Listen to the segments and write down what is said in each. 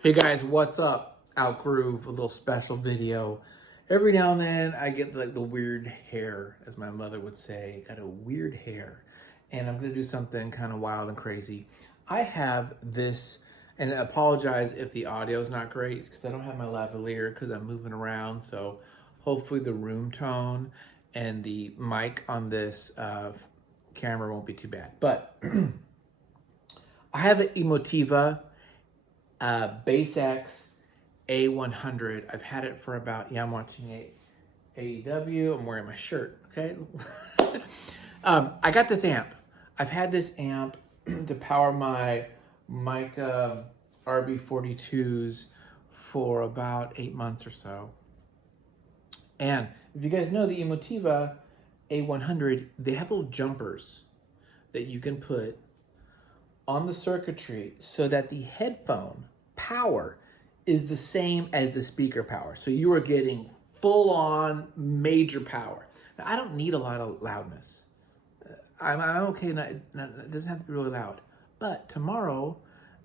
Hey guys, what's up? Outgroove, a little special video. Every now and then I get like the weird hair, as my mother would say, got a weird hair. And I'm gonna do something kind of wild and crazy. I have this, and I apologize if the audio is not great because I don't have my lavalier because I'm moving around. So hopefully the room tone and the mic on this camera won't be too bad. But I have an Emotiva BasX A-100. I've had it for about, I'm watching AEW. I'm wearing my shirt, okay? I got this amp. I've had this amp to power my Mica RB42s for about 8 months or so. And if you guys know the Emotiva A100, they have little jumpers that you can put on the circuitry so that the headphone power is the same as the speaker power. So you are getting full on major power. Now, I don't need a lot of loudness. I'm okay, it doesn't have to be really loud. But tomorrow,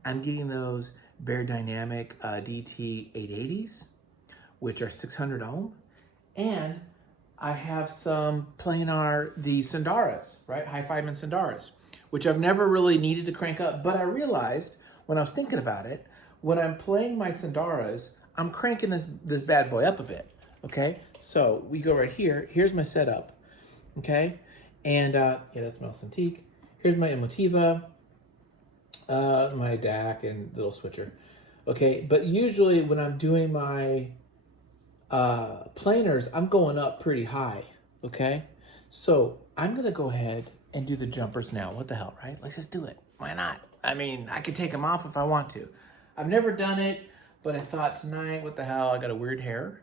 I'm getting those Bear Dynamic DT 880s, which are 600 ohm. And I have some planar, the Sundaras, right? Hi-Fi and Sundaras, which I've never really needed to crank up. But I realized when I was thinking about it, when I'm playing my Sundaras, I'm cranking this bad boy up a bit, okay? So we go right here. Here's my setup, okay? And yeah, that's my Cintiq. Here's my Emotiva, my DAC and little switcher, okay? But usually when I'm doing my planers, I'm going up pretty high, okay? So I'm gonna go ahead and do the jumpers now. What the hell, right? Let's just do it. Why not? I mean, I could take them off if I want to. I've never done it, but I thought tonight, what the hell, I got a weird hair,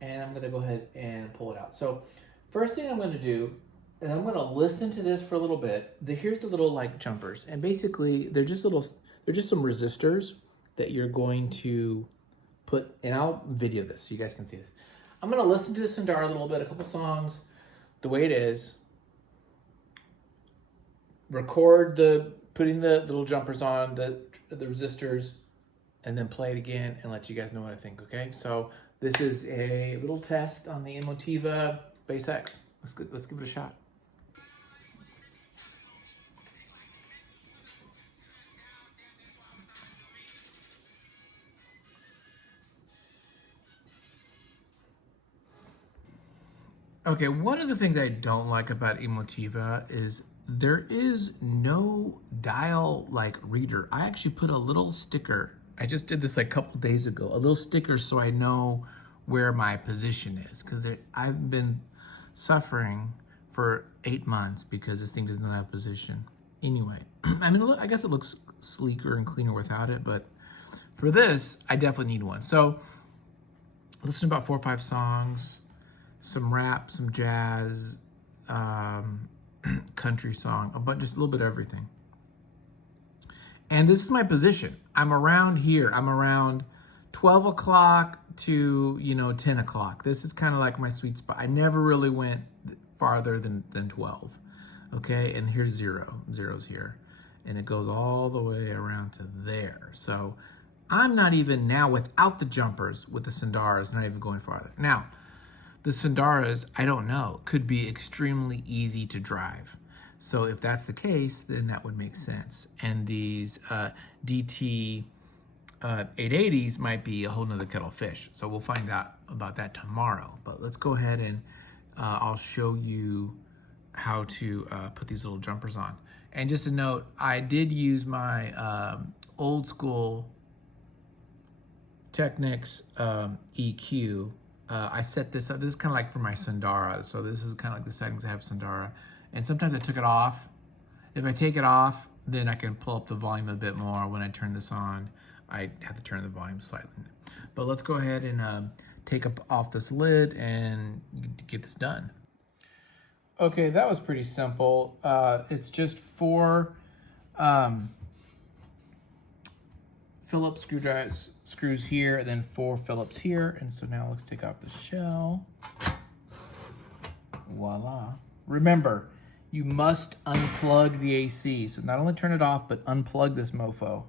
and I'm gonna go ahead and pull it out. So first thing I'm gonna do, and I'm gonna listen to this for a little bit. Here's the little like jumpers, and basically they're just some resistors that you're going to put, and I'll video this so you guys can see this. I'm gonna listen to the Sundar a little bit, a couple songs, the way it is, record putting the little jumpers on, the resistors, and then play it again and let you guys know what I think, okay? So this is a little test on the Emotiva BasX. Let's give it a shot. Okay, one of the things I don't like about Emotiva is there is no dial like reader. I actually put a little sticker. I just did this like a couple days ago, a little sticker so I know where my position is, because I've been suffering for 8 months because this thing does not have position. Anyway, I mean, I guess it looks sleeker and cleaner without it, but for this, I definitely need one. So listen to about 4 or 5 songs, some rap, some jazz, country song, but just a little bit of everything. And this is my position. I'm around here. I'm around 12 o'clock to 10 o'clock. This is kind of like my sweet spot. I never really went farther than 12. Okay, and here's 0. 0's here, and it goes all the way around to there. So I'm not even now, without the jumpers, with the Sundaras, not even going farther. Now, the Sundaras, I don't know, could be extremely easy to drive. So if that's the case, then that would make sense. And these DT 880s might be a whole nother kettle of fish. So we'll find out about that tomorrow. But let's go ahead and I'll show you how to put these little jumpers on. And just a note, I did use my old school Technics EQ. I set this up. This is kind of like for my Sundara. So this is kind of like the settings I have Sundara. And sometimes I took it off. If I take it off, then I can pull up the volume a bit more. When I turn this on, I have to turn the volume slightly. But let's go ahead and take off this lid and get this done. Okay, that was pretty simple. It's just 4 Phillips screws here, and then 4 Phillips here. And so now let's take off the shell. Voila. Remember, you must unplug the AC. So not only turn it off, but unplug this mofo.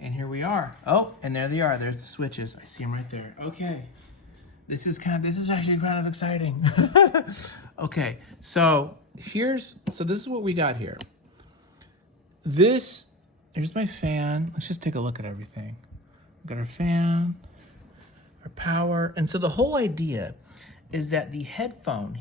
And here we are. Oh, and there they are. There's the switches. I see them right there. Okay. This is actually kind of exciting. Okay, so this is what we got here. Here's my fan. Let's just take a look at everything. We got our fan, our power. And so the whole idea is that the headphone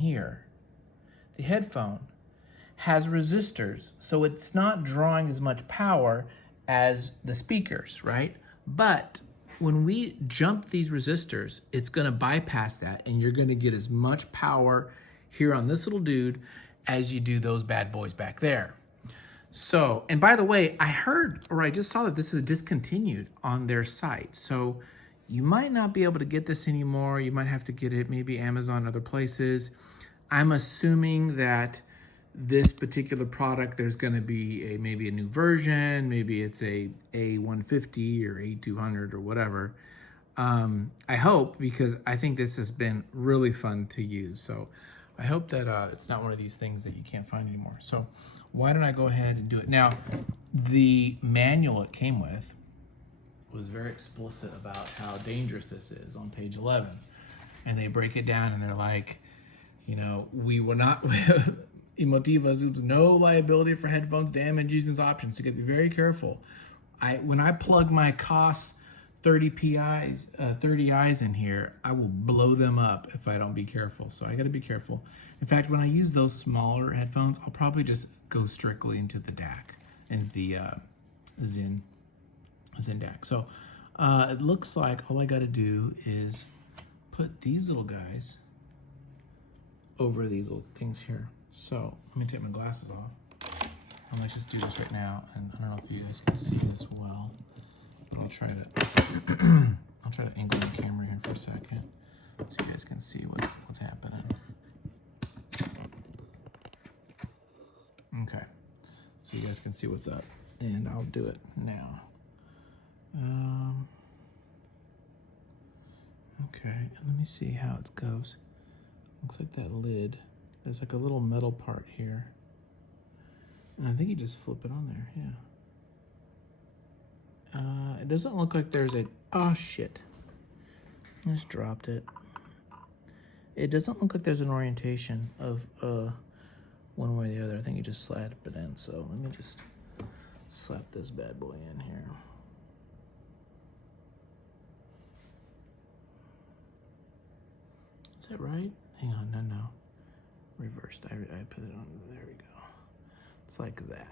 has resistors. So it's not drawing as much power as the speakers, right? But when we jump these resistors, it's gonna bypass that and you're gonna get as much power here on this little dude as you do those bad boys back there. So, and by the way, I just saw that this is discontinued on their site. So you might not be able to get this anymore. You might have to get it maybe Amazon, other places. I'm assuming that this particular product, there's going to be maybe a new version, maybe it's a A-150 or A-200 or whatever. I hope, because I think this has been really fun to use. So I hope that it's not one of these things that you can't find anymore. So why don't I go ahead and do it now? The manual it came with was very explicit about how dangerous this is on page 11, and they break it down and they're like, you know, we will not. Emotiva assumes no liability for headphones damage using these options, so you got to be very careful. When I plug my COS 30 I's in here, I will blow them up if I don't be careful. So I got to be careful. In fact, when I use those smaller headphones, I'll probably just go strictly into the DAC and the Zen DAC. So it looks like all I got to do is put these little guys over these little things here. So let me take my glasses off, and let's just do this right now. And I don't know if you guys can see this well, but I'll try to angle the camera here for a second so you guys can see what's happening. Okay, so you guys can see what's up, and I'll do it now. Okay, and let me see how it goes. Looks like that lid. There's like a little metal part here. And I think you just flip it on there, yeah. It doesn't look like there's oh shit. I just dropped it. It doesn't look like there's an orientation of one way or the other. I think you just slap it in. So let me just slap this bad boy in here. Is that right? Hang on, no. Reversed. I put it on. There we go. It's like that.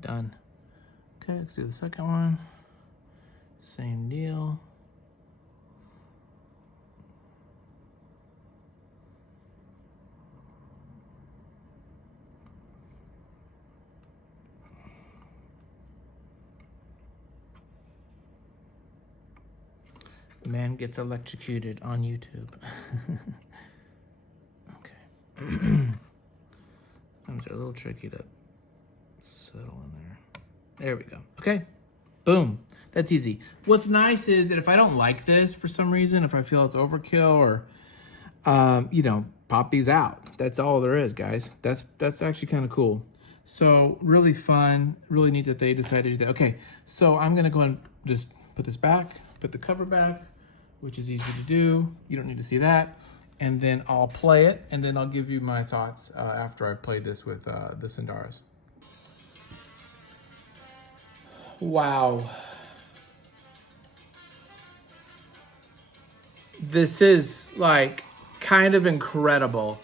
Done. Okay, let's do the second one. Same deal. Man gets electrocuted on YouTube. Okay. It's a little tricky to settle in there. There we go. Okay. Boom. That's easy. What's nice is that if I don't like this for some reason, if I feel it's overkill or, pop these out. That's all there is, guys. That's actually kind of cool. So really fun, really neat that they decided to do that. Okay, so I'm gonna go and just put this back, put the cover back, which is easy to do. You don't need to see that. And then I'll play it, and then I'll give you my thoughts after I've played this with the Sundaras. Wow. This is like kind of incredible.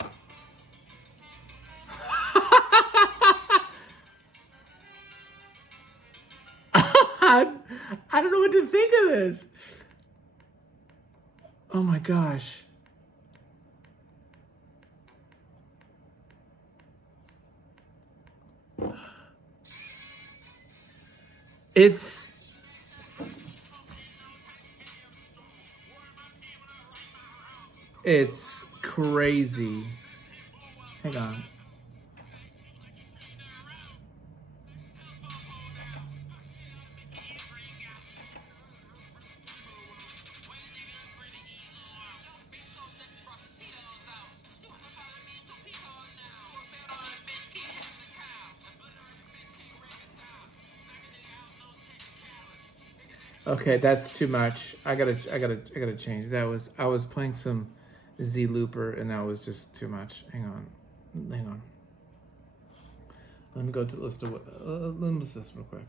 I don't know what to think of this. Oh my gosh. It's crazy. Hang on. Okay, that's too much. I gotta change. I was playing some Z Looper and that was just too much. Hang on. Let me go to the list of what. Let me list this real quick.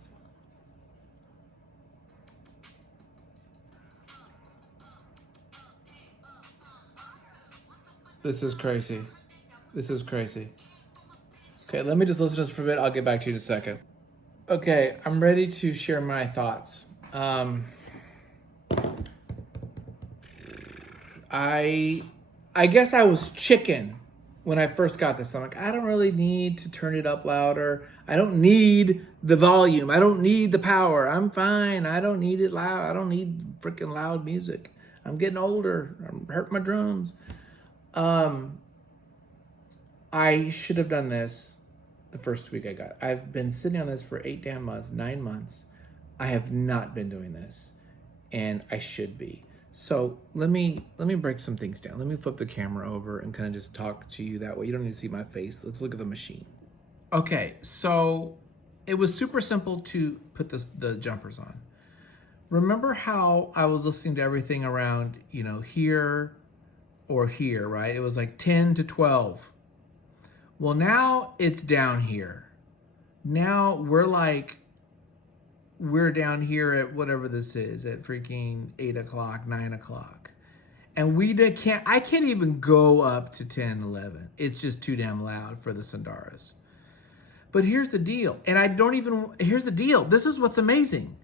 This is crazy. This is crazy. Okay, let me just listen to this for a bit. I'll get back to you in a second. Okay, I'm ready to share my thoughts. I guess I was chicken when I first got this. I'm like, I don't really need to turn it up louder. I don't need the volume. I don't need the power. I'm fine. I don't need it loud. I don't need freaking loud music. I'm getting older. I'm hurting my drums. I should have done this the first week I got. I've been sitting on this for 8 damn months, 9 months. I have not been doing this, and I should be. So let me break some things down. Let me flip the camera over and kind of just talk to you that way. You don't need to see my face. Let's look at the machine. Okay, so it was super simple to put the jumpers on. Remember how I was listening to everything around, here or here, right? It was like 10 to 12. Well, now it's down here. Now we're down here at whatever this is, at freaking 8 o'clock, 9 o'clock. And I can't even go up to 10, 11. It's just too damn loud for the Sundaras. But here's the deal. Here's the deal. This is what's amazing.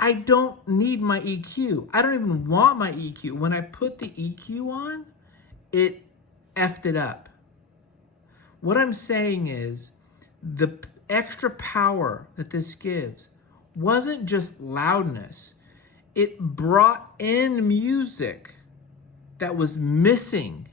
I don't need my EQ. I don't even want my EQ. When I put the EQ on, it effed it up. What I'm saying is the extra power that this gives wasn't just loudness. It brought in music that was missing.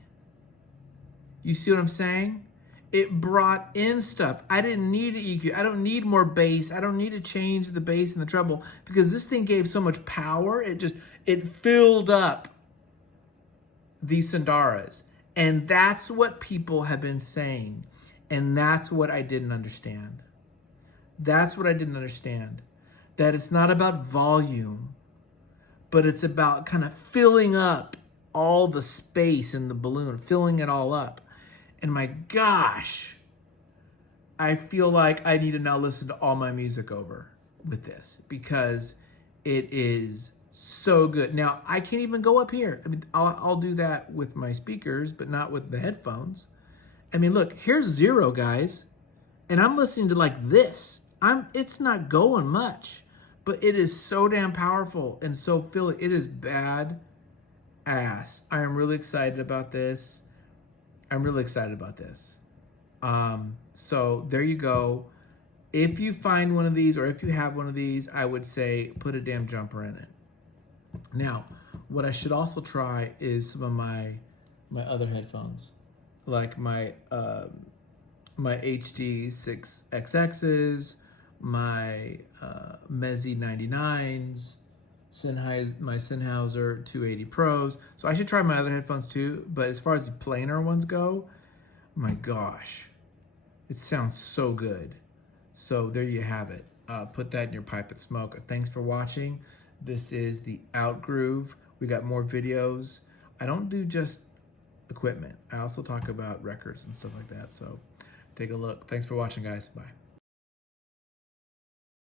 You see what I'm saying? It brought in stuff. I didn't need an EQ. I don't need more bass. I don't need to change the bass and the treble because this thing gave so much power. It filled up these Sundaras. And that's what people have been saying. And that's what I didn't understand. That's what I didn't understand. That it's not about volume, but it's about kind of filling up all the space in the balloon, filling it all up. And my gosh, I feel like I need to now listen to all my music over with this because it is so good. Now, I can't even go up here. I mean, I'll do that with my speakers, but not with the headphones. I mean, look, here's 0, guys. And I'm listening to like this. It's not going much, but it is so damn powerful and so filling. It is bad ass. I am really excited about this. So there you go. If you find one of these or if you have one of these, I would say put a damn jumper in it. Now, what I should also try is some of my other headphones, like my HD 6XXs, my Mezzi 99s, my Sennheiser 280 Pros. So I should try my other headphones too. But as far as the planar ones go, my gosh, it sounds so good. So there you have it. Put that in your pipe and smoke. Thanks for watching. This is the Outgroove. We got more videos. I don't do just equipment. I also talk about records and stuff like that. So take a look. Thanks for watching, guys. Bye.